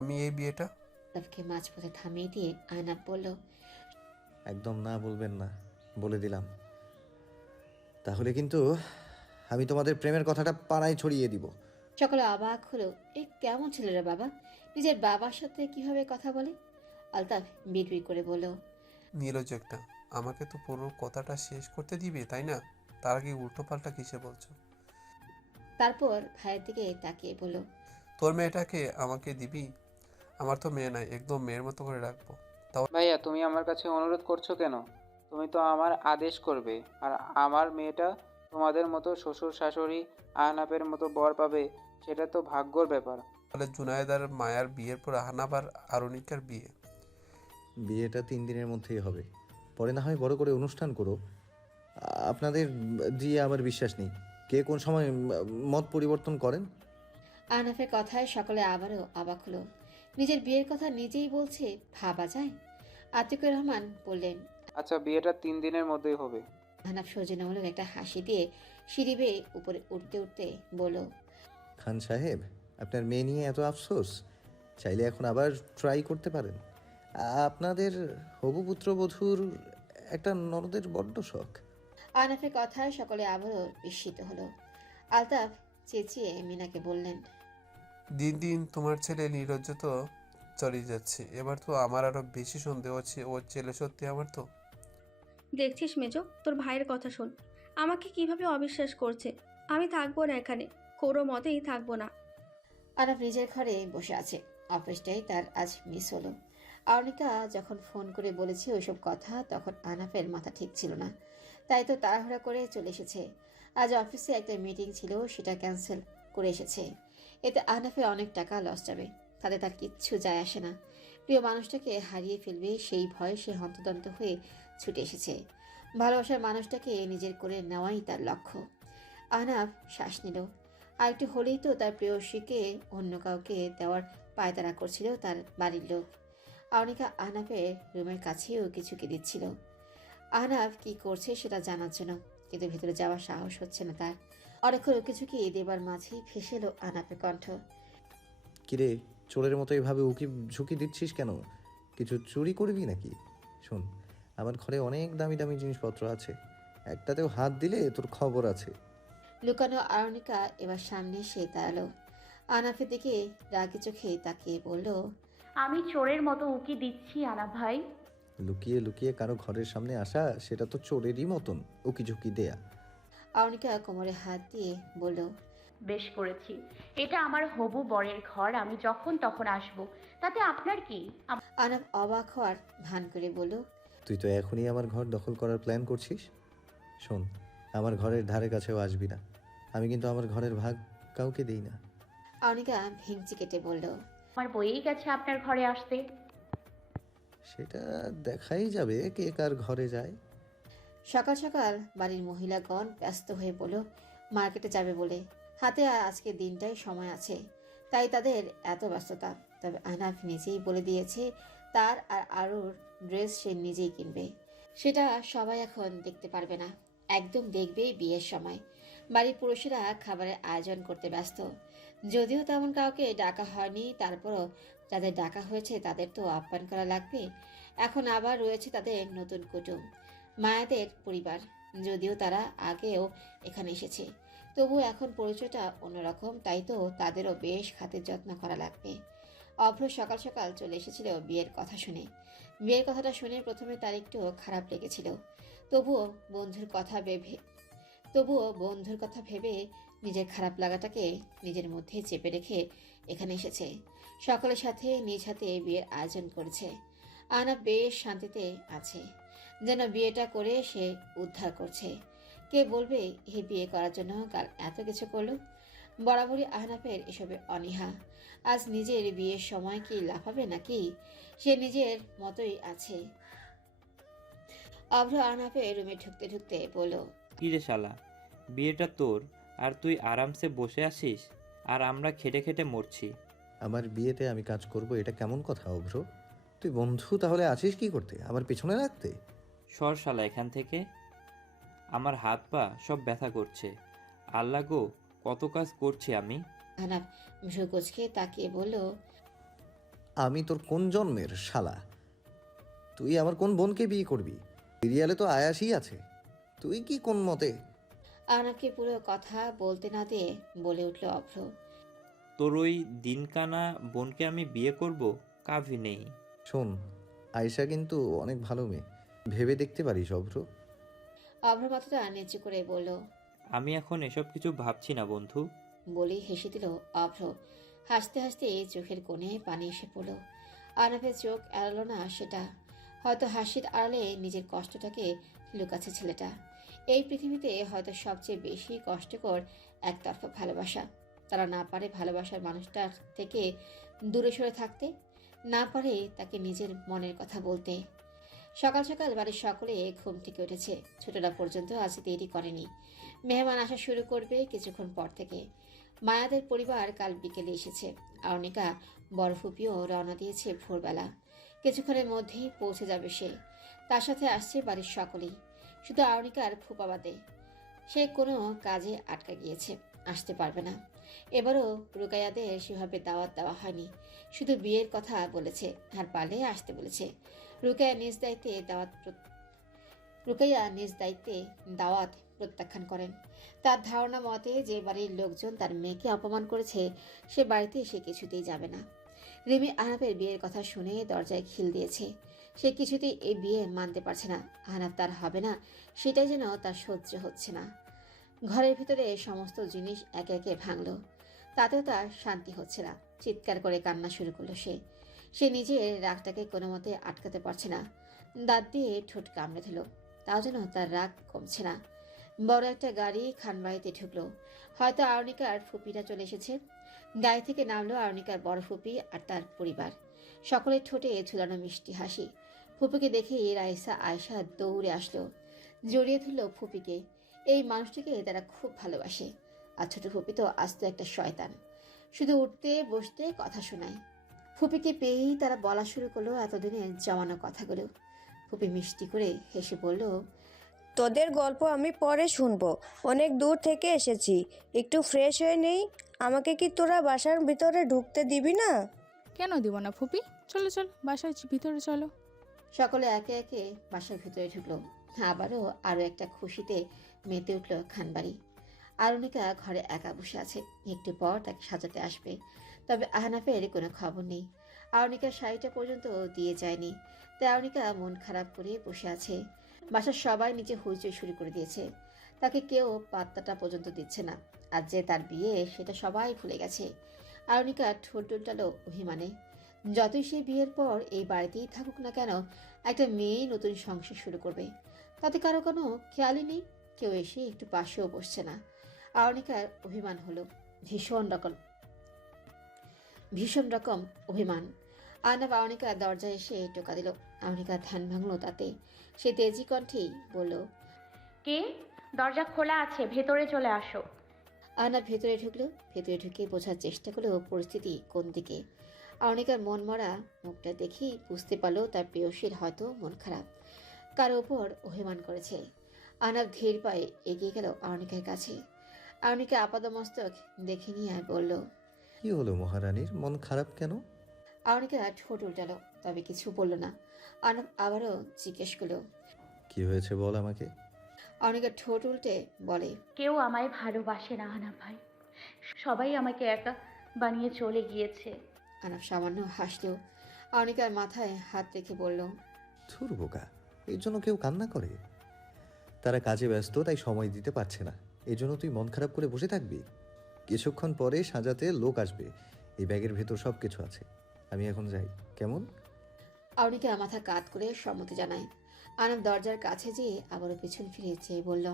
আমি এই বিয়েটা? আলতাফকে মাঝপথে থামিয়ে দিয়ে আহনাফ বলল একদম না বলবেন না বলে দিলাম। তাহলে কিন্তু আমি তোমাদের প্রেমের কথাটা পাড়ায় ছড়িয়ে দিব। সকলে অবাক হলো এ কেমন ছিল রে বাবা নিজের বাবার সাথে কীভাবে কথা বলে? আলতাফ বিড়বিড় করে বলল নীরজ একটা আমাকে তো পুরো কথাটা শেষ করতে দিবে তাই না? তার আগে উল্টো পাল্টা কিসে বলছো? তারপর ভাইয়ের দিকে তাকিয়ে বলল তোর মেয়েটাকে আমাকে দিবি? আমার তো মেয়ে নাই একদম মেয়ের মতো করে রাখব। ভাইয়া তুমি আমার কাছে অনুরোধ করছ কেন? তুমি তো আমার আদেশ করবে আর আমার মেয়েটা তোমাদের মতো শ্বশুর শাশুড়ি আহনাপের মতো বর পাবে সেটা তো ভাগ্যর ব্যাপার। তাহলে জুনায়েদ আর মায়ার বিয়ের পর আহনাব আর আরুণিকার বিয়ে? বিয়েটা তিন দিনের মধ্যেই হবে। পরে না হয় বড় করে অনুষ্ঠান করো। আপনাদের দিয়ে আমার বিশ্বাস নেই। কে কোন সময় মত পরিবর্তন করেন? আহনাফের কথায় সকলে আবারও অবাক হলো। নিজের বিয়ের কথা নিজেই বলছে ভাবা যায়। আতিকুর রহমান বললেন আচ্ছা বিয়েটা তিন দিনের মধ্যেই হবে। আহনাফ সৌজন্যমূলক একটা হাসি দিয়ে সিঁড়ি বেয়ে উপরে উঠতে উঠতে বলল খান সাহেব আপনার মেয়ে নিয়ে এত আফসোস? চাইলে এখন আবার ট্রাই করতে পারেন। আপনাদের হবু পুত্রবধূর একটা ননদের বড্ড শখ। আহনাফের কথায় সকলে আবারও বিস্মিত হলো। আলতাফ চেঁচিয়ে মিনাকে বললেন দিন দিন তোমার ছেলে নীরজ তো চলে যাচ্ছে। এবার তো আমার আরও বেশি সন্দেহ হচ্ছে ওর ছেলে সত্যি আমার তো? দেখছিস মেজো তোর ভাইয়ের কথা শোন। আমাকে কীভাবে অবিশ্বাস করছে? আমি থাকব না এখানে কোনো মতেই থাকব না। আনাফ নিজের ঘরে বসে আছে। অফিসটাই তার আজ মিস হলো। অর্ণিকা যখন ফোন করে বলেছে ওইসব কথা তখন আনাফের মাথা ঠিক ছিল না। তাই তো তাড়াহুড়া করে চলে এসেছে। আজ অফিসে একটা মিটিং ছিল সেটা ক্যান্সেল করে এসেছে। এতে আনাফের অনেক টাকা লস যাবে। তাতে তার কিচ্ছু যায় আসে না। প্রিয় মানুষটাকে হারিয়ে ফেলবে সেই ভয়ে সে হন্তদন্ত হয়ে ছুটে এসেছে। ভালোবাসার মানুষটাকে নিজের করে নেওয়াই তার লক্ষ্য। আনাফ শ্বাস নিল। আর একটু হলেই তো তার প্রেয়সীকে অন্য কাউকে দেওয়ার পায়তারা করছিল তার বাড়ির লোক। অনিকা আহনাফের রুমের কাছেও কিছুকে দিচ্ছিল। আহনাফ কি করছে সেটা জানার জন্য, কিন্তু ভেতরে যাওয়ার সাহস হচ্ছে না তার। অনেকক্ষণ কিছুকি দেবার মাঝেই ভেসে এলো আহনাফের কণ্ঠ। কিরে চোরের মতো এভাবে উকি ঝুঁকি দিচ্ছিস কেন? কিছু চুরি করবি নাকি? শোন আমার ঘরে অনেক দামি দামি জিনিসপত্র আছে। একটাতেও হাত দিলে তোর খবর আছে। লুকানো আরণিকা এবার সামনে এসে দাঁড়াল। আহনাফের দিকে রাগি চোখে তাকিয়ে বলল আমি চোরের মতো উকি দিচ্ছি আনা ভাই। লুকিয়ে লুকিয়ে কারও ঘরের সামনে আসা সেটা তো চোরেরই মতন উকি ঝুঁকি দেয়া। আরণিকা কোমরে হাত দিয়ে বলল বেশ করেছি। এটা আমার হবু বরের ঘর আমি যখন তখন আসব। তাতে আপনার কি? আম- অবাক হওয়ার ভান করে বলল তুই তো এখনই আমার ঘর দখল করার প্ল্যান করছিস? শোন আমার ঘরের ধারে কাছেও আসবি না। আমি কিন্তু আমার ঘরের ভাগ কাউকে দেই না। আরণিকা ভেঙচি কেটে বলল আমার বইয়েই গেছে আপনার ঘরে আসতে। সেটা দেখাই যাবে কে কার ঘরে যায়। সকাল সকাল বাড়ির মহিলাগণ ব্যস্ত হয়ে পড়ল মার্কেটে যাবে বলে। হাতে আর আজকে দিনটাই সময় আছে, তাই তাদের এত ব্যস্ততা। তবে আনাফ নিজেই বলে দিয়েছে, তার আর আরুর ড্রেস সে নিজেই কিনবে। সেটা সবাই এখন দেখতে পারবে না। একদম দেখবে বিয়ের সময়। বাড়ির পুরুষেরা খাবারের আয়োজন করতে ব্যস্ত। যদিও তেমন কাউকে ডাকা হয়নি, তারপরও যাদের ডাকা হয়েছে তাদের তো আপ্যায়ন করা লাগবে। এখন আবার রয়েছে তাদের নতুন কুটুম। মায়াদের পরিবার, যদিও তারা আগেও এখানে এসেছে। তবু এখন পরিচয়টা অন্যরকম, তাই তো তাদেরও বেশ খাতের যত্ন করা লাগবে। অভ্র সকাল সকাল চলে এসেছিল বিয়ের কথা শুনে। বিয়ের কথাটা শুনে প্রথমে তার একটু খারাপ লেগেছিল। তবুও বন্ধুর কথা ভেবে, তবুও বন্ধুর কথা ভেবে নিজের খারাপ লাগাটাকে নিজের মধ্যে চেপে রেখে এখানে এসেছে। সকলের সাথে নিজ হাতে বিয়ের আয়োজন করেছে। আনা বেশ শান্তিতে আছে। যেন বিয়েটা করে সে উদ্ধার করছে। কে বলবে এই বিয়ে করার জন্য কাল এত কিছু করল? বরাবরই আহনাফের এসবে অনীহা। আজ নিজের বিয়ের সময় কি লাফাবে নাকি? সে নিজের মতোই আছে। অভ্র আহনাফের রুমে ঢুকতে ঢুকতে বলল কি রে শালা বিয়েটা তোর আর তুই আরামসে বসে আসিস আর আমরা খেটে খেটে মরছি। আমার বিয়েতে আমি কাজ করব এটা কেমন কথা অভ্র? তুই বন্ধু তাহলে আছিস কি করতে? আমার পেছনে রাখতে? সর শালা এখান থেকে। আমার হাত পা সব ব্যথা করছে। আল্লাহ গো কত কাজ করছি আমি? আহনাফ ভ্রুকুচকে তাকিয়ে বলল আমি তোর কোন জন্মের শালা? তুই আমার কোন বোনকে বিয়ে করবি? সিরিয়ালে তো আয়াসই আছে। তুই কি কোন মতে? আহনাফকে পুরো কথা বলতে না দিয়ে বলে উঠল অভ্র। তোর ওই দিনকানা বোনকে আমি বিয়ে করব? কাভি নেই। শোন আয়সা কিন্তু অনেক ভালো মেয়ে। ভেবে দেখতে পারিস অভ্র। অভ্র মাথাটা নিচু করে বলল। আমি এখন এসব কিছু ভাবছি না বন্ধু। বলেই হেসে দিল অভ্র। হাসতে হাসতে চোখের কোণে পানি এসে পড়ল। আনাফের চোখ এড়ালো না সেটা। হয়তো হাসির আড়ালে নিজের কষ্টটাকে লুকাচ্ছে ছেলেটা। এই পৃথিবীতে হয়তো সবচেয়ে বেশি কষ্টকর একতরফা ভালোবাসা। তারা না পারে ভালোবাসার মানুষটার থেকে দূরে সরে থাকতে না পারে তাকে নিজের মনের কথা বলতে। সকাল সকাল বাড়ির সকলে ঘুম থেকে উঠেছে। ছোটরা পর্যন্ত আজ দেরি করেনি। মেহমান আসা শুরু করবে কিছুক্ষণ পর থেকে। মায়াদের পরিবার কাল বিকেলে এসেছে। অর্ণিকা বড় ফুপিও রওনা দিয়েছে ভোরবেলা। কিছুক্ষণের মধ্যেই পৌঁছে যাবে সে। তার সাথে আসছে বাড়ির সকলেই। শুধু অর্ণিকার ফুপা বাদে। সে কোনো কাজে আটকা গিয়েছে। আসতে পারবে না। এবারও রুকাইয়াদের সেভাবে দাওয়াত দেওয়া হয়নি। শুধু বিয়ের কথা বলেছে। আর পারলে আসতে বলেছে। রুকাইয়া নিজ দায়িত্বে দাওয়াত রুকাইয়া নিজ দায়িত্বে দাওয়াত প্রত্যাখ্যান করেন তার ধারণা মতে যে বাড়ির লোকজন তার মেয়েকে অপমান করেছে সে বাড়িতে সে কিছুতেই যাবে না রিমি আহনাফের বিয়ের কথা শুনে দরজায় খিল দিয়েছে সে কিছুতেই এই বিয়ে মানতে পারছে না আহনাফ তার হবে না সেটাই যেন তার সহ্য হচ্ছে না ঘরের ভিতরে সমস্ত জিনিস একে একে ভাঙলো তাতেও তার শান্তি হচ্ছে না চিৎকার করে কান্না শুরু করল সে সে নিজের রাগটাকে কোনো মতে আটকাতে পারছে না। দাঁত দিয়ে ঠোঁট কামড়ে দিল। তাও যেন তার রাগ কমছে না। বড় একটা গাড়ি খানবাড়িতে ঢুকলো। হয়তো আরণিকার ফুপিটা চলে এসেছে। গাড়ি থেকে নামলো আরণিকার বড় ফুপি আর তার পরিবার। সকলের ঠোঁটে ঝুলানো মিষ্টি হাসি। ফুপিকে দেখে রাইসা আয়সা দৌড়ে আসলো। জড়িয়ে ধরল ফুপিকে। এই মানুষটিকে তারা খুব ভালোবাসে। আর ছোট ফুপি তো আস্ত একটা শয়তান। শুধু উঠতে, বসতে, কথা শোনায়। ফুপিকে পেয়েই তারা বলা শুরু করল এতদিনের জমানো কথাগুলো। ফুপি মিষ্টি করে হেসে বলল তোদের গল্প আমি পরে শুনব। অনেক দূর থেকে এসেছি। একটু ফ্রেশ হয়ে নেই? আমাকে কি তোরা বাসার ভিতরে ঢুকতে দিবি না? কেন দিব না ফুপি? চলো চলো বাসার ভিতরে চলো। সকলে একে একে বাসার ভিতরে ঢুকলো। আবারও আরও একটা খুশিতে মেতে উঠল খানবাড়ি। আরুণিকা ঘরে একা বসে আছে। একটু পর তাকে সাজাতে আসবে। তবে আহনাফের কোনো খবর নেই। আরুণিকার শাড়িটা পর্যন্ত দিয়ে যায়নি। তাই আরুণিকা মন খারাপ করে বসে আছে। বাসার সবাই নিচে হইচই শুরু করে দিয়েছে। তাকে কেউ পাত্তাটা পর্যন্ত দিচ্ছে না। আর যে তার বিয়ে, সেটা সবাই ভুলে গেছে। আরুণিকা ঠোঁট উল্টালো অভিমানে। যতই সে বিয়ের পর এই বাড়িতেই থাকুক না কেন, একটা মেয়েই নতুন সংসার শুরু করবে। তাতে কারও কোনো খেয়ালই নেই। কেউ এসে একটু পাশেও বসছে না। আরণিকার অভিমান হলো। ভীষণ রকম ভীষণ রকম অভিমান। আর্নব আরণিকার দরজায় এসে টোকা দিল। আরণিকার ধ্যান ভাঙলো তাতে। সে তেজি কণ্ঠেই বলল কে? দরজা খোলা আছে ভেতরে চলে আসো। আর্নব ভেতরে ঢুকলো। ভেতরে ঢুকে বোঝার চেষ্টা করল পরিস্থিতি কোন দিকে। অর্ণিকার মন মরা মুখটা দেখেই বুঝতে পারল তার প্রেয়সীর হয়তো মন খারাপ। কারও ওপর অভিমান করেছে। আনাব ধীর পায়ে এগিয়ে গেল অর্ণিকার কাছে। অর্ণিকা আপাদমস্তক দেখে নিয়ে বলল কি হলো মহারানীর? মন খারাপ কেন? অর্ণিকা ঠোঁট উল্টালো তবে কিছু বলল না। আনব আবারও জিজ্ঞেস করল কি হয়েছে বল আমাকে? অর্ণিকা ঠোঁট উল্টে বলে কেউ আমায় ভালোবাসে না আনা ভাই। সবাই আমাকে একা বানিয়ে চলে গিয়েছে। আনব সামান্য হাসলো অর্ণিকার মাথায় হাত রেখে বলল থুর বোকা এর জন্য কেউ কান্না করে? তারা কাজে ব্যস্ত তাই সময় দিতে পারছে না। এই জন্য তুই মন খারাপ করে বসে থাকবি? কিছুক্ষণ পরে সাজাতে লোক আসবে। এই ব্যাগের ভেতর সব কিছু আছে। আমি এখন যাই। কেমন? অর্ণিকা মাথা কাত করে সম্মতি জানায় আনব দরজার কাছে যেয়ে আবারও পিছন ফিরে চেয়ে বলল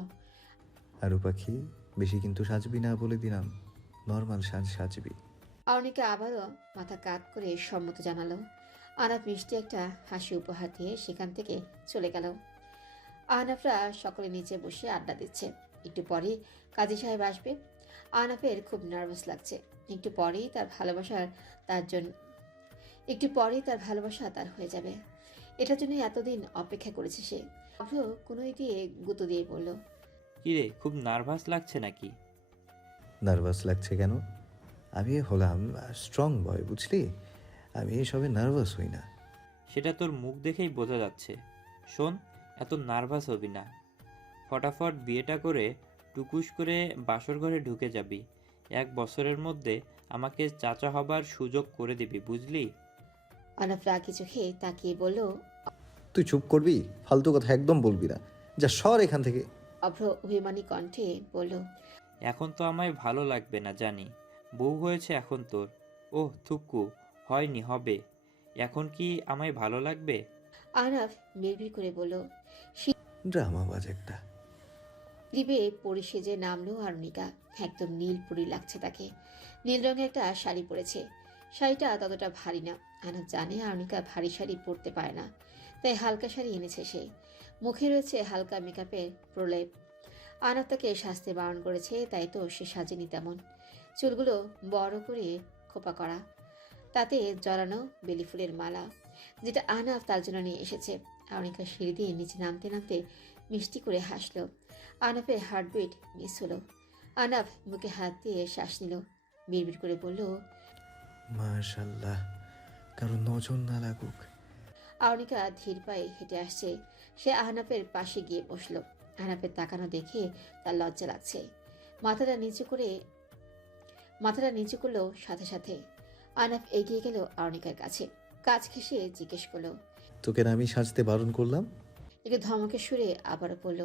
আরু পাখি বেশি কিন্তু সাজবি না বলে দিলাম। নর্মাল সাজ সাজবি। অর্ণিকা আবারও মাথা কাত করে সম্মত জানালো। আনাফ মিষ্টি একটা হাসি উপহার দিয়ে সেখান থেকে চলে গেল। আহনাফরা সকলে নিচে বসে আড্ডা দিচ্ছে। একটু পরে কাজী সাহেব আসবে। আহনাফের খুব নার্ভাস লাগছে। একটু পরেই তার ভালোবাসার তার জন্য একটু পরেই তার ভালোবাসা তার হয়ে যাবে। এটার জন্য এতদিন অপেক্ষা করেছে সে। অভ্র কোনো দিয়ে গুঁতো দিয়ে বলল কিরে খুব নার্ভাস লাগছে নাকি? নার্ভাস লাগছে কেন? আমি হলাম স্ট্রং বয় বুঝলি? আমি এসবে নার্ভাস হই না। সেটা তোর মুখ দেখেই বোঝা যাচ্ছে। শোন এত নার্ভাস হবি না। ফটাফট বিয়েটা করে টুকুস করে বাসর ঘরে ঢুকে যাবি। এক বছরের মধ্যে আমাকে চাচা হবার সুযোগ করে দিবি বুঝলি? আনাফ রাগি চোখে তাকিয়ে বলল তুই চুপ করবি? ফালতু কথা একদম বলবি না। যা সর এখান থেকে। অভ্র অভিমানী কণ্ঠে বলল এখন তো আমায় ভালো লাগবে না জানি। বউ হয়েছে এখন তোর। ওহ থুক্কু হয়নি হবে। এখন কি আমায় ভালো লাগবে? আনাফ বিড়বিড় করে বলল ড্রামাবাজ একটা। দ্বীপে পরি সেজে নামলো আরুণিকা। একদম নীল পুরি লাগছে তাকে। নীল রঙের একটা শাড়ি পরেছে। শাড়িটা ততটা ভারী না। আনাফ জানে আরুণিকা ভারী শাড়ি পরতে পারে না। তাই হালকা শাড়ি এনেছে সে। মুখে রয়েছে হালকা মেকআপের প্রলেপ। আনাফ তাকে সাজতে বারণ করেছে, তাই তো সে সাজেনি তেমন। চুলগুলো বড় করে খোপা করা। তাতে জড়ানো বেলি ফুলের মালা, যেটা আনাফ তার জন্য নিয়ে এসেছে। আরুণিকা সিঁড়ি দিয়ে নিচে নামতে নামতে মিষ্টি করে হাসলো। আনাফের হার্টবিট মিস হলো। আনাফ বুকে হাত দিয়ে শ্বাস নিল। বিড়বিড় করে বলল মাশাল্লাহ কারও নজর না লাগুক। আরুণিকা ধীর পায়ে হেঁটে আসছে। সে আহনাফের পাশে গিয়ে বসল। আহনাফের তাকানো দেখে তার লজ্জা লাগছে। মাথাটা নিচু করে মাথাটা নিচু করল সাথে সাথে। আনাফ এগিয়ে গেল আরুণিকার কাছে। কাজ ঘেসে জিজ্ঞেস করল তোকে না আমি সাজতে বারণ করলাম? একটু ধমকে সুরে আবারও বলল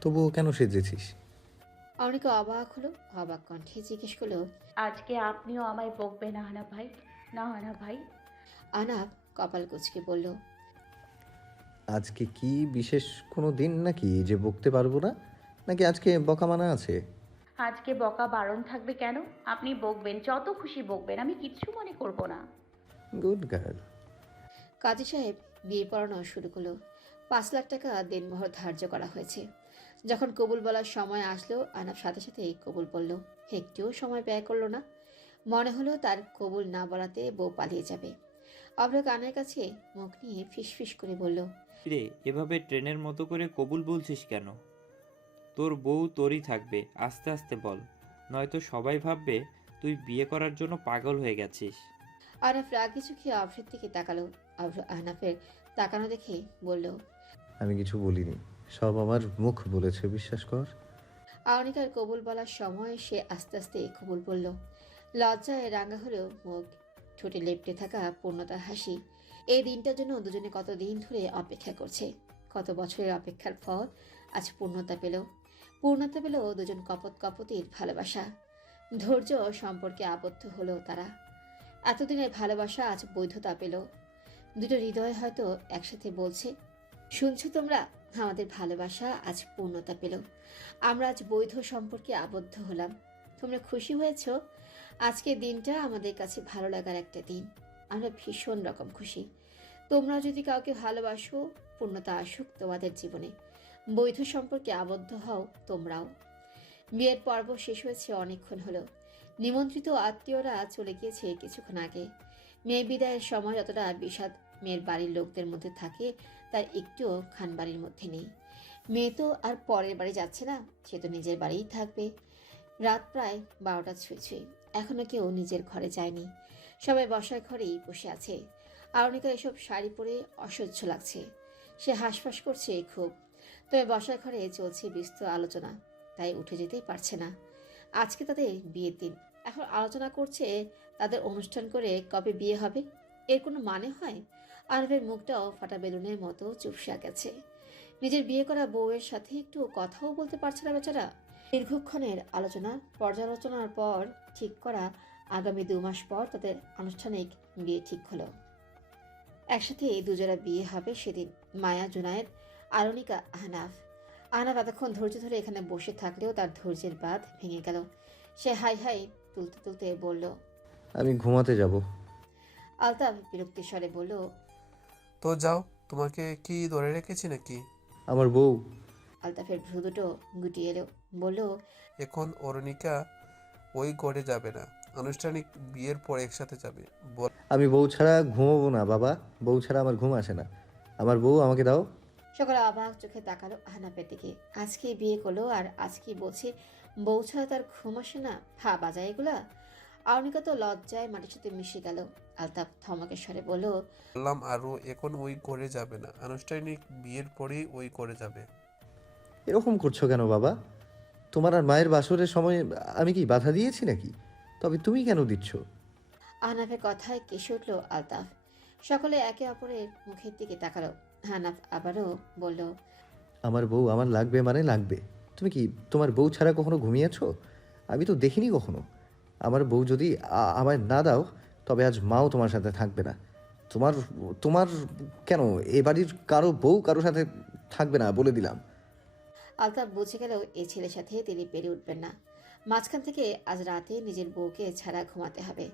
তবুও কেন সেজেছিস? অনেকে অবাক হলো অবাক কণ্ঠে জিজ্ঞেস করল আজকে আপনিও আমায় বকবেন আহনা ভাই? না আহনা ভাই। আনাফ কপাল কুচকে বলল আজকে কি বিশেষ কোনো দিন নাকি যে বকতে পারব না? নাকি আজকে বকা মানা আছে? আজকে বকা বারণ থাকবে কেন? আপনি বকবেন যত খুশি বকবেন আমি কিচ্ছু মনে করব না। গুড গার্ল কাজী সাহেব বিয়ে পড়ানো শুরু করল। পাঁচ লাখ টাকা দেনমোহর ধার্য করা হয়েছে। যখন কবুল বলার সময় আসলো আনাব সাথে সাথেই কবুল বলল একটুও সময় ব্যয় করল না? মনে হলো তার কবুল না বলাতে বউ পালিয়ে যাবে। অভ্র কানের কাছে মুখ নিয়ে ফিসফিস করে বলল রে এভাবে ট্রেনের মতো করে কবুল বলছিস কেন? তোর বউ তোরই থাকবে আস্তে আস্তে বল। নয়তো সবাই ভাববে তুই বিয়ে করার জন্য পাগল হয়ে গেছিস। আনাফ রাগি চোখে অভ্রের দিকে তাকালো। অভ্র আহনাফের তাকানো দেখে বলল আমি কিছু বলিনি। সব আমার মুখ বলেছে, বিশ্বাস কর। আওনিকার কবুল বলার সময় সে আস্তে আস্তে কবুল বলল, লজ্জায় রাঙা হলেও মুখ ঠোঁটে লেপটে থাকা পূর্ণতার হাসি এই দিনটার জন্য দুজনে কত দিন ধরে অপেক্ষা করছে, কত বছরের অপেক্ষার ফল আজ পূর্ণতা পেল। পূর্ণতা পেল দুজন কপত কপতির ভালোবাসা, ধৈর্য সম্পর্কে আবদ্ধ হলো তারা। এতদিনের ভালোবাসা আজ বৈধতা পেল। দুটো হৃদয় হয়তো একসাথে বলছে, শুনছো তোমরা? আমাদের ভালোবাসা আজ পূর্ণতা পেল। আমরা আজ বৈধ সম্পর্কে আবদ্ধ হলাম। তোমরা খুশি হয়েছ? আজকের দিনটা আমাদের কাছে ভালো লাগার একটা দিন। আমরা ভীষণ রকম খুশি। তোমরা যদি কাউকে ভালোবাসো, পূর্ণতা আসুক তোমাদের জীবনে। বৈধ সম্পর্কে আবদ্ধ হও তোমরাও। বিয়ের পর্ব শেষ হয়েছে অনেকক্ষণ হলো। নিমন্ত্রিত আত্মীয়রা চলে গিয়েছে কিছুক্ষণ আগে। মেয়ে বিদায়ের সময় যতটা বিষাদ মেয়ের বাড়ির লোকদের মধ্যে থাকে, তার একটুও খান বাড়ির মধ্যে নেই। মেয়ে তো আর পরের বাড়ি যাচ্ছে না, সে তো নিজের বাড়িই থাকবে। রাত প্রায় বারোটা ছুঁই ছুঁই, এখনও কেউ নিজের ঘরে যায়নি। সবাই বসার ঘরেই বসে আছে। আরণিকা এসব শাড়ি পরে অসহ্য লাগছে। সে হাঁসফাঁস করছে খুব। তবে বসার ঘরে চলছে বিস্তর আলোচনা, তাই উঠে যেতেই পারছে না। আজকে তাদের বিয়ের দিন। এখন আলোচনা করছে তাদের অনুষ্ঠান করে কবে বিয়ে হবে? এর কোনো মানে হয়? আরবের মুখটাও ফাটা বেলুনের মতো চুপসা গেছে। নিজের বিয়ে করা বউয়ের সাথে একটু কথাও বলতে পারছে না বেচারা। দীর্ঘক্ষণের আলোচনা পর্যালোচনার পর ঠিক করা আগামী দু মাস পর তাদের আনুষ্ঠানিক বিয়ে ঠিক হলো। একসাথে এই দুজোড়া বিয়ে হবে সেদিন মায়া জুনায়েদ আরনিকা আহনাফ। আহনাফ এতক্ষণ ধৈর্য ধরে এখানে বসে থাকলেও তার ধৈর্যের বাঁধ ভেঙে গেল। সে হাই হাই তুলতে তুলতে বলল আমি ঘুমাতে যাব। আলতাফ বিরক্তি স্বরে বলল তো যাও তোমাকে কি ধরে রেখেছি নাকি? আমার বউ। আলতাফের ভ্রু দুটো গুটিয়ে এলো বলল এখন অরুণিকা ওই ঘরে যাবে না আনুষ্ঠানিক বিয়ের পর একসাথে যাবে। বল আমি বউ ছাড়া ঘুমাবো না বাবা। বউ ছাড়া আমার ঘুম আসে না। আমার বউ আমাকে দাও। সকলে অবাক চোখে তাকালো আহনাফের দিকে। আজকে বিয়ে করল আর আজকে বলছে বউ ছাড়া তার ঘুম আসে না? ফা বাজায় এগুলা? আরনিকা তো লজ্জায় মাটির সাথে মিশে গেল। আলতাফ থমকে স্বরে বলল বললাম আরও এখন ওই করে যাবে না। আনুষ্ঠানিক বিয়ের পরেই ওই করে যাবে। এরকম করছ কেন বাবা? তোমার আর মায়ের বাসরের সময় আমি কি বাধা দিয়েছি নাকি? তবে তুমি কেন দিচ্ছ? আহনাফের কথায় কেসে উঠল আলতাফ। সকলে একে অপরের মুখের দিকে তাকালো। আহনাফ আবারও বলল আমার বউ আমার লাগবে মানে লাগবে। তুমি কি তোমার বউ ছাড়া কখনো ঘুমিয়েছো? আমি তো দেখিনি কখনো। আমার বউ যদি আমায় না দাও তবে আজ মাও তোমার সাথে থাকবে না। তোমার তোমার কেন? এ বাড়ির কারও বউ কারও সাথে থাকবে না বলে দিলাম। আলতাফ বুঝে গেল এই ছেলের সাথে তিনি পেরে উঠবেন না। মাঝখান থেকে আজ রাতে নিজের বউকে ছাড়া ঘুমাতে হবে।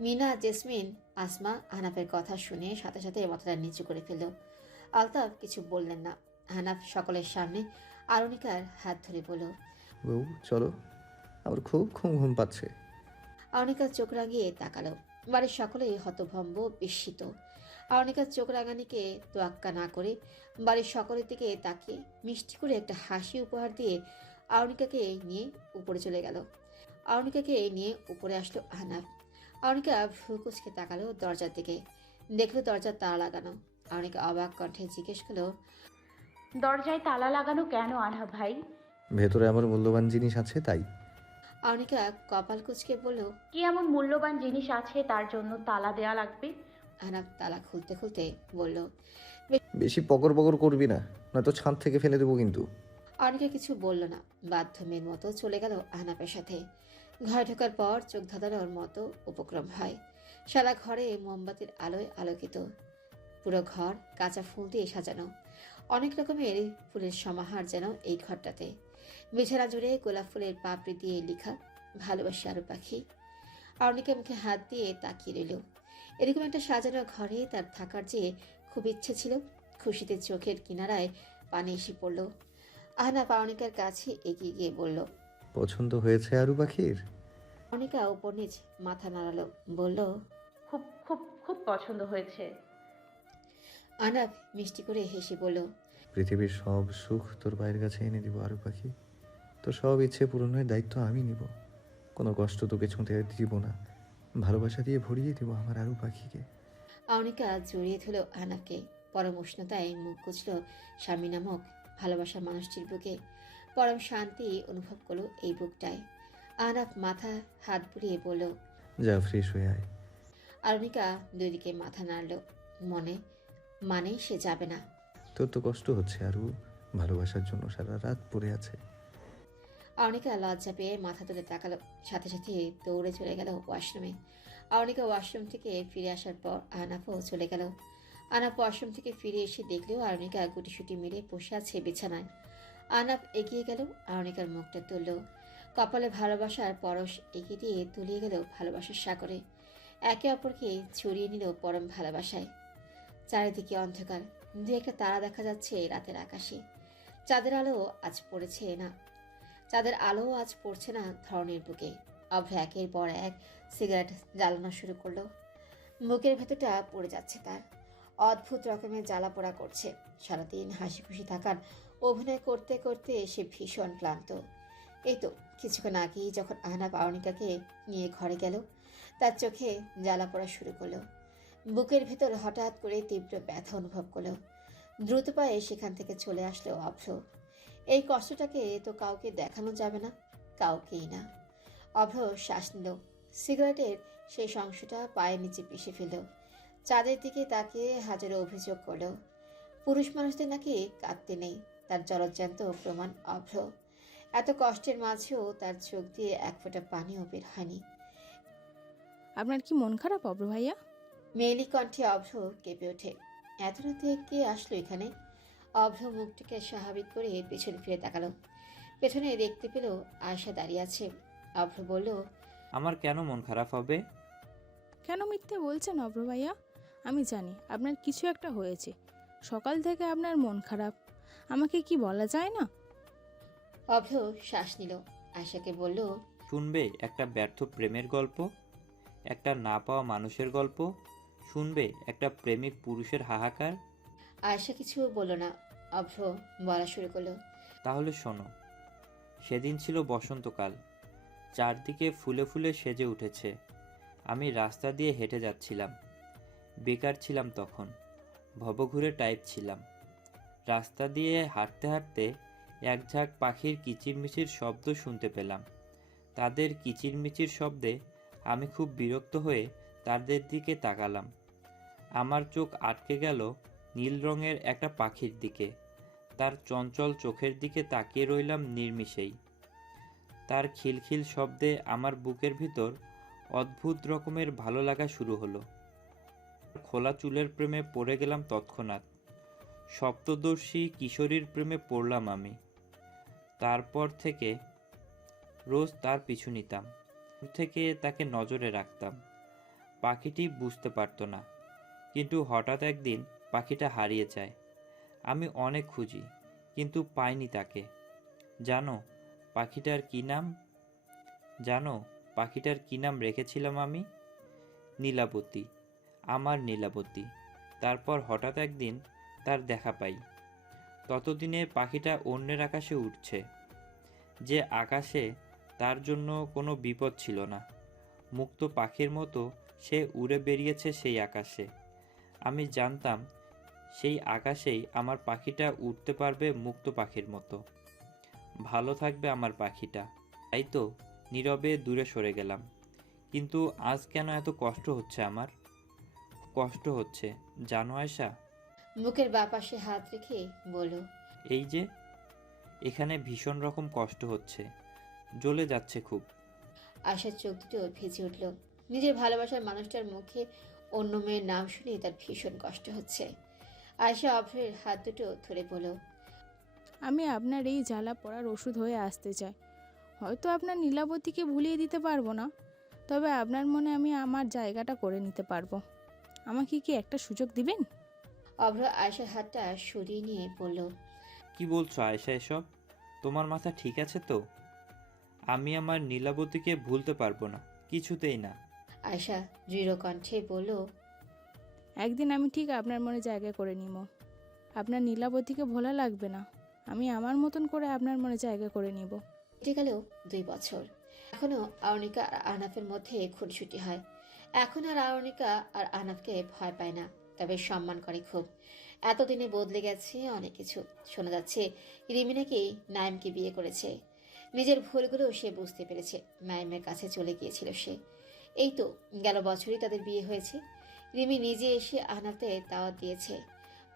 মিনা জেসমিন আসমা আহনাফের কথা শুনে সাথে সাথে মাথাটা নিচু করে ফেলল। আলতাফ কিছু বললেন না। আহনাফ সকলের সামনে আরণিকার হাত ধরে বলল বউ চলো। আমার খুব ঘুম ঘুম পাচ্ছে। আরণিকার চোখ রাঙিয়ে তাকালো। বাড়ির সকলেই হতভম্ব বিস্মিত। আরণিকার চোখ রাঙানিকে তোয়াক্কা না করে বাড়ির সকলের দিকে তাকিয়ে মিষ্টি করে একটা হাসি উপহার দিয়ে আরণিকাকে নিয়ে উপরে চলে গেল। আরণিকাকে নিয়ে উপরে আসলো আহনাফ আরণিকা ভ্রু কুচকে তাকালো দরজার দিকে। দেখল দরজার তালা লাগানো। আরণিকা অবাক কণ্ঠে জিজ্ঞেস করল দরজায় তালা লাগানো কেন আনহা ভাই? ভেতরে আমার মূল্যবান জিনিস আছে তাই। আরণিকা কপাল কুচকে বলল কি এমন মূল্যবান জিনিস আছে তার জন্য তালা দেয়া লাগবে? আহনাফ তালা খুলতে খুলতে বলল বেশি পকর পকর করবি না নয়তো ছাদ থেকে ফেলে দেবো কিন্তু। অনেকে কিছু বলল না বাধ্য মেয়ের মতো চলে গেল আনাপের সাথে। ঘরে ঢোকার পর চোখ ধাঁধানোর মতো উপক্রম হয়। সারা ঘরে মোমবাতির আলোয় আলোকিত। পুরো ঘর কাঁচা ফুল দিয়ে সাজানো। অনেক রকমের ফুলের সমাহার যেন এই ঘরটাতে। বিছানা জুড়ে গোলাপ ফুলের পাপড়ি দিয়ে লেখা ভালোবাসি আরও পাখি। অনেকে মুখে হাত দিয়ে তাকিয়ে রইল। এরকম একটা সাজানো ঘরে তার থাকার যে খুব ইচ্ছে ছিল খুশিতে চোখের কিনারায় পানি এসে পড়ল। আহনা পাওনিকার কাছে এগিয়ে গিয়ে বলল পছন্দ হয়েছে আরু পাখির? অনিকা উপর নিচ মাথা নাড়ালো বলল খুব খুব খুব পছন্দ হয়েছে। আহনাফ মিষ্টি করে হেসে বলল পৃথিবীর সব সুখ তোর পায়ের কাছে এনে দিব আরু পাখি তোর সব ইচ্ছে পূরণের দায়িত্ব আমি নিব। কোনো কষ্ট তোকে ছুঁতে দিব না। ভালোবাসা দিয়ে ভরিয়ে দিব আমার আরু পাখিকে অনিকা জড়িয়ে ধরল আহনাফকে পরম উষ্ণতায় মুখ গুছল স্বামী নামক ভালোবাসা মানুষটির বুকে। পরম শান্তি অনুভব করল এই বুকটায়। আহনাফ মাথা হাত বুলিয়ে বলল যা ফ্রেশ হয়ে আয়। আরণিকা দুই দিকে মাথা নাড়ল। মনে মানে সে যাবে না। তোর তো কষ্ট হচ্ছে আরু। ভালোবাসার জন্য সারা রাত পড়ে আছে। অনিকা লজ্জা পেয়ে মাথা তুলে তাকালো। সাথে সাথে দৌড়ে চলে গেল ওয়াশরুমে। অনিকা ওয়াশরুম থেকে ফিরে আসার পর আহনাফও চলে গেল। আনাপ ওয়াশরুম থেকে ফিরে এসে দেখলেও আরণিকা গুটিসুটি মেরে বসে আছে বিছানায়। আনাপ এগিয়ে গেল আরণিকার মুখটা তুলল। কপালে ভালোবাসার পরশ এগিয়ে দিয়ে তুলিয়ে গেল ভালোবাসার সাগরে। একে অপরকে ছড়িয়ে নিল পরম ভালোবাসায়। চারিদিকে অন্ধকার। দু একটা তারা দেখা যাচ্ছে এই রাতের আকাশে। চাঁদের আলো আজ পড়েছে না। চাঁদের আলো আজ পড়ছে না ধরনের বুকে। অভ্র একের পর এক সিগারেট জ্বালানো শুরু করল। মুখের ভেতরটা পড়ে যাচ্ছে তার। অদ্ভুত রকমের জ্বালা পোড়া করছে। সারাদিন হাসি খুশি থাকার অভিনয় করতে করতে সে ভীষণ ক্লান্ত। এই তো কিছুক্ষণ আগেই যখন আহনা পাওনিকাকে নিয়ে ঘরে গেল, তার চোখে জ্বালা পড়া শুরু করল। বুকের ভেতর হঠাৎ করে তীব্র ব্যথা অনুভব করল। দ্রুত পায়ে সেখান থেকে চলে আসলো অভ্র। এই কষ্টটাকে তো কাউকে দেখানো যাবে না, কাউকেই না। অভ্র শ্বাস নিল। সিগারেটের সেই অংশটা পায়ের নিচে পিষে ফেলল। চাঁদের দিকে তাকে হাজারো অভিযোগ করল। পুরুষ মানুষদের নাকি কাঁদতে নেই, তার জলজ্যান্ত প্রমাণ অভ্র। এত কষ্টের মাঝেও তার চোখ দিয়ে এক ফোঁটা পানিও বের হয়নি। আপনার কি মন খারাপ অব্র ভাইয়া? মেয়েলি কণ্ঠে অভ্র কেঁপে ওঠে। এত রাতে কে আসলো এখানে? অভ্র মুখটিকে স্বাভাবিক করে পেছনে ফিরে তাকালো। পেছনে দেখতে পেল আয়সা দাঁড়িয়ে আছে। অভ্র বলল আমার কেন মন খারাপ হবে? কেন মিথ্যে বলছেন অভ্র ভাইয়া? আমি জানি আপনার কিছু একটা হয়েছে। সকাল থেকে আপনার মন খারাপ। আমাকে কি বলা যায় না? অভ্র শ্বাস নিল। আয়সাকে বলল শুনবে একটা ব্যর্থ প্রেমের গল্প একটা না পাওয়া মানুষের গল্প শুনবে একটা প্রেমিক পুরুষের হাহাকার? আয়সা কিছু বলল না। অভ্র বলা শুরু করল। তাহলে শোনো সেদিন ছিল বসন্তকাল। চারদিকে ফুলে ফুলে সেজে উঠেছে। আমি রাস্তা দিয়ে হেঁটে যাচ্ছিলাম। বেকার ছিলাম তখন। ভবঘুরে টাইপ ছিলাম। রাস্তা দিয়ে হাঁটতে হাঁটতে এক ঝাঁক পাখির কিচিরমিচির শব্দ শুনতে পেলাম। তাদের কিচিরমিচির শব্দে আমি খুব বিরক্ত হয়ে তাদের দিকে তাকালাম। আমার চোখ আটকে গেল নীল রঙের একটা পাখির দিকে। তার চঞ্চল চোখের দিকে তাকিয়ে রইলাম নির্মিষেই। তার খিলখিল শব্দে আমার বুকের ভিতর অদ্ভুত রকমের ভালো লাগা শুরু হলো। খোলা চুলের প্রেমে পড়ে গেলাম তৎক্ষণাৎ। সপ্তদর্শী কিশোরীর প্রেমে পড়লাম আমি। তারপর থেকে রোজ তার পিছু নিতাম। থেকে তাকে নজরে রাখতাম। পাখিটি বুঝতে পারতো না। কিন্তু হঠাৎ একদিন পাখিটা হারিয়ে যায়। আমি অনেক খুঁজি, কিন্তু পাইনি তাকে। জানো, পাখিটার কী নাম? জানো, পাখিটার কী নাম রেখেছিলাম আমি? নীলাবতী, আমার নীলাবতী। তারপর হঠাৎ একদিন তার দেখা পাই। ততদিনে পাখিটা অন্যের আকাশে উঠছে। যে আকাশে তার জন্য কোনো বিপদ ছিল না। মুক্ত পাখির মতো সে উড়ে বেরিয়েছে সেই আকাশে। আমি জানতাম সেই আকাশেই আমার পাখিটা উঠতে পারবে মুক্ত পাখির মতো। ভালো থাকবে আমার পাখিটা। তাই তো নীরবে দূরে সরে গেলাম। কিন্তু আজ কেন এত কষ্ট হচ্ছে আমার? কষ্ট হচ্ছে জানো আয়সা মুখের বাপাশে হাত রেখে বলল এই যে এখানে ভীষণ রকম কষ্ট হচ্ছে। জ্বলে যাচ্ছে খুব। আশার চোখ দুটো ভেজে উঠল। নিজের ভালোবাসার মানুষটার মুখে অন্য মেয়ের নাম শুনে তার ভীষণ কষ্ট হচ্ছে। আয়সা অভ্রের হাত দুটো ধরে বলল আমি আপনার এই জ্বালা পড়ার ওষুধ হয়ে আসতে চাই। হয়তো আপনার নীলাবতীকে ভুলিয়ে দিতে পারব না তবে আপনার মনে আমি আমার জায়গাটা করে নিতে পারব। আমাকে কি একটা সুযোগ দিবেন? অভ্র আয়সার হাতটা সরিয়ে নিয়ে বলল কি বলছো আয়সা এসব? তোমার মাথা ঠিক আছে তো? আমি আমার নীলাবতীকে ভুলতে পারব না কিছুতেই না। আয়সা দৃঢ় কণ্ঠে বলল একদিন আমি ঠিক আপনার মনে জায়গা করে নিব। আপনার নীলাবতীকে ভোলা লাগবে না। আমি আমার মতন করে আপনার মনে জায়গা করে নিব। কেটে গেল দুই বছর। এখনও আরণিকা আর আহনাফের মধ্যে খুনসুটি হয়। এখন আর আরণিকা আর আহনাফকে ভয় পায় না তবে সম্মান করে খুব। এতদিনে বদলে গেছে অনেক কিছু। শোনা যাচ্ছে রিমি নাকি নাইমকে বিয়ে করেছে। নিজের ভুলগুলো সে বুঝতে পেরেছে। নাইমের কাছে চলে গিয়েছিল সে। এই তো গেল বছরই তাদের বিয়ে হয়েছে। রিমি নিজে এসে আহনাফদের দাওয়াত দিয়েছে।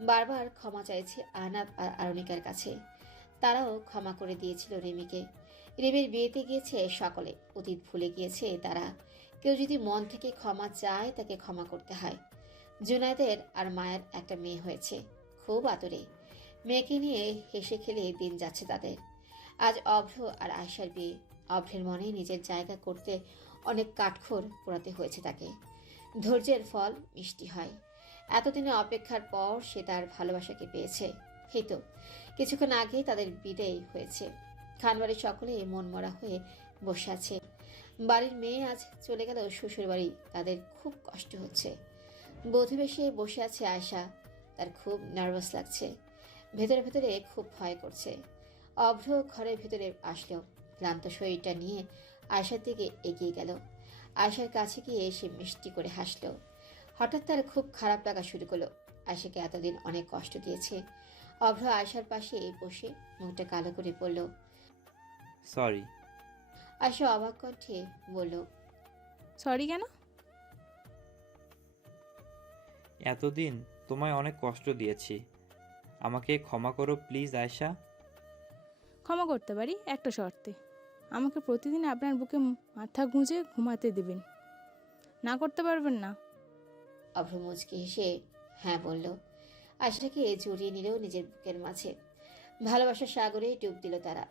বারবার ক্ষমা চাইছে আহনাফ আর আরণিকার কাছে। তারাও ক্ষমা করে দিয়েছিল রিমিকে। রিমির বিয়েতে গিয়েছে সকলে, অতীত ভুলে গিয়েছে তারা। কেউ যদি মন থেকে ক্ষমা চায় তাকে ক্ষমা করতে হয়। জুনায়দের আর মায়ের একটা মেয়ে হয়েছে, খুব আদরে। মেয়েকে নিয়ে হেসে খেলে দিন যাচ্ছে তাদের। আজ অভ্র আর আয়সার বিয়ে। অভ্রের মনে নিজের জায়গা করতে অনেক কাঠখোর পোড়াতে হয়েছে তাকে। ধৈর্যের ফল মিষ্টি হয়। এতদিনে অপেক্ষার পর সে তার ভালোবাসাকে পেয়েছে। এই তো, কিছুক্ষণ আগেই তাদের বিদায় হয়েছে। খানবাড়ির সকলে মন মরা হয়ে বসে আছে। বাড়ির মেয়ে আজ চলে গেল শ্বশুর বাড়ি তাদের খুব কষ্ট হচ্ছে। বধূ বেশে বসে আছে আয়সা তার খুব নার্ভাস লাগছে। ভেতরে ভেতরে খুব ভয় করছে। অভ্র ঘরের ভেতরে আসলো ক্লান্ত শরীরটা নিয়ে আয়সার দিকে এগিয়ে গেল। আয়সার কাছে গিয়ে সে মিষ্টি করে হাসলো। হঠাৎ তার খুব খারাপ লাগা শুরু করল। আয়সাকে এতদিন অনেক কষ্ট দিয়েছে। অভ্র আয়সার পাশে বসে মুখটা কালো করে বলল সরি আয়সা অবাক কণ্ঠে বলল সরি কেন? এতদিন তোমায় অনেক কষ্ট দিয়েছি। আমাকে ক্ষমা করো প্লিজ আয়সা ক্ষমা করতে পারি একটা শর্তে। আমাকে প্রতিদিন আপনার বুকে মাথা গুঁজে ঘুমাতে দেবেন। না করতে পারবেন না। অভ্র মুচকি হেসে হ্যাঁ বলল। আয়সাকে জড়িয়ে নিলেও নিজের বুকের মাঝে। ভালোবাসার সাগরে ডুব দিল তারা।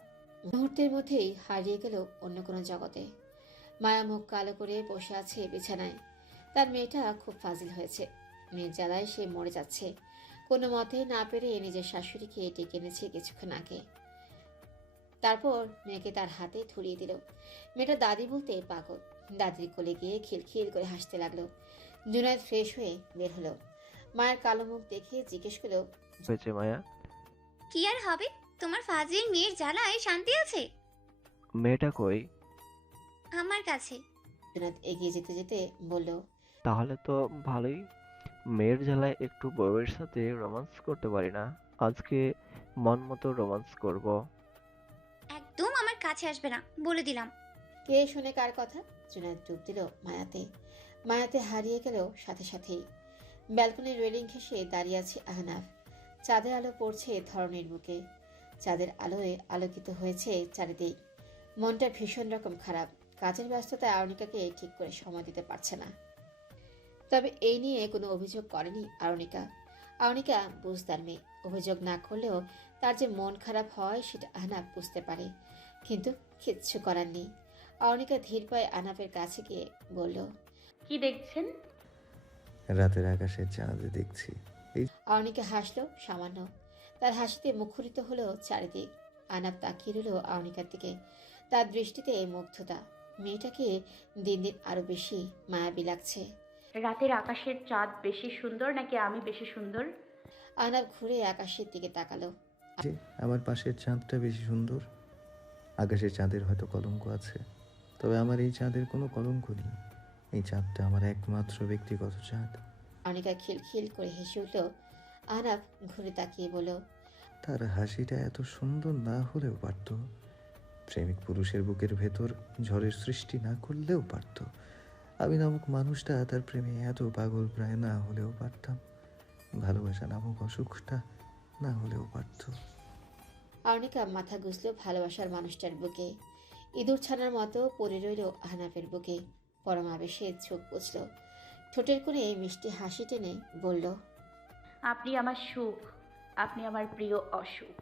মুহূর্তের মধ্যেই হারিয়ে গেল অন্য কোনো জগতে। মায়া মুখ কালো করে বসে আছে বিছানায়। তার মেয়েটা খুব ফাজিল হয়েছে। মেয়ের জ্বালায় সে মরে যাচ্ছে। কোনো মতে না পেরে নিজের শাশুড়িকে ডেকে এনেছে কিছুক্ষণ আগে। তারপর মেয়েকে তার হাতে ধরিয়ে দিল। মেয়েটা দাদি বলতে পাগল। দাদির কোলে গিয়ে খিলখিল করে হাসতে লাগল। জুনায়দ ফ্রেশ হয়ে বের হলো। মায়ের কালো মুখ দেখে জিজ্ঞেস করল হয়েছে মায়া? কি আর হবে? তোমার ফাজিল মেয়ের জ্বালায় শান্তি আছে? মেয়েটা কই? আমার কাছে। জুনাদ এগিয়ে যেতে যেতে বলল তাহলে তো ভালোই। মেয়ের জ্বালায় একটু বউয়ের সাথে রোমান্স করতে পারি না। আজকে মন মতো রোমান্স করব। একদম আমার কাছে আসবে না, বলে দিলাম। কে শুনে কার কথা? জুনাদ ডুব দিল মায়াতে। মায়াতে হারিয়ে গেলেও সাথে সাথেই। ব্যালকনির রেলিং ঘেঁষে দাঁড়িয়ে আছে আহনাফ। চাঁদের আলো পড়ছে ধরনের বুকে। চাঁদের আলোয় আলোকিত হয়েছে চারিদিক। মনটা ভীষণ রকম খারাপ। কাজের ব্যস্ততায় আরণিকাকে ঠিক করে সময় দিতে পারছে না। তবে এই নিয়ে কোনো অভিযোগ করেনি আরণিকা আরণিকা বুঝতার মেয়ে। অভিযোগ না করলেও তার যে মন খারাপ হয় সেটা আহনাফ বুঝতে পারে। কিন্তু কিচ্ছু করার নেই। অনিকা ধীর পায়ে আনাফের কাছে গিয়ে বলল কি দেখছেন? রাতের আকাশে চাঁদ দেখছি। অনিকা হাসলো সামান্য। তার হাসিতে মুখরিত হলো চারিদিক। আনাপ তাকিয়ে রইল অনিকার দিকে। তার দৃষ্টিতে এই মুগ্ধতা। মেয়েটাকে দিন দিন আরও বেশি মায়াবী লাগছে। রাতের আকাশের চাঁদ বেশি সুন্দর নাকি আমি বেশি সুন্দর? আনাপ ঘুরে আকাশের দিকে তাকালো। যে আমার পাশের চাঁদটা বেশি সুন্দর আকাশের চাঁদের হয়তো কলঙ্ক আছে তবে আমার এই চাঁদের কোনো কলঙ্ক নেই। এই চাঁদটা আমার একমাত্র ব্যক্তিগত চাঁদ। অনিকা খিলখিল করে হেসে উঠল। আনাপ ঘুরে তাকিয়ে বলল তার হাসিটা এত সুন্দর না হলেও পারত। প্রেমিক পুরুষের বুকের ভেতর ঝড়ের সৃষ্টি না করলেও পারত। আমি নামক মানুষটা তার প্রেমে এত পাগল প্রায় না হলেও পারতাম। ভালোবাসা নামক অসুখটা না হলেও পারত অনিকা মাথা গুছলো ভালোবাসার মানুষটার বুকে। ইঁদুর ছানার মতো পড়ে রইল হানাফের বুকে। পরম আবেশে চোখ বুঝল ঠোঁটের কোণে মিষ্টি হাসি টেনে বলল আপনি আমার সুখ আপনি আমার প্রিয় অসুখ।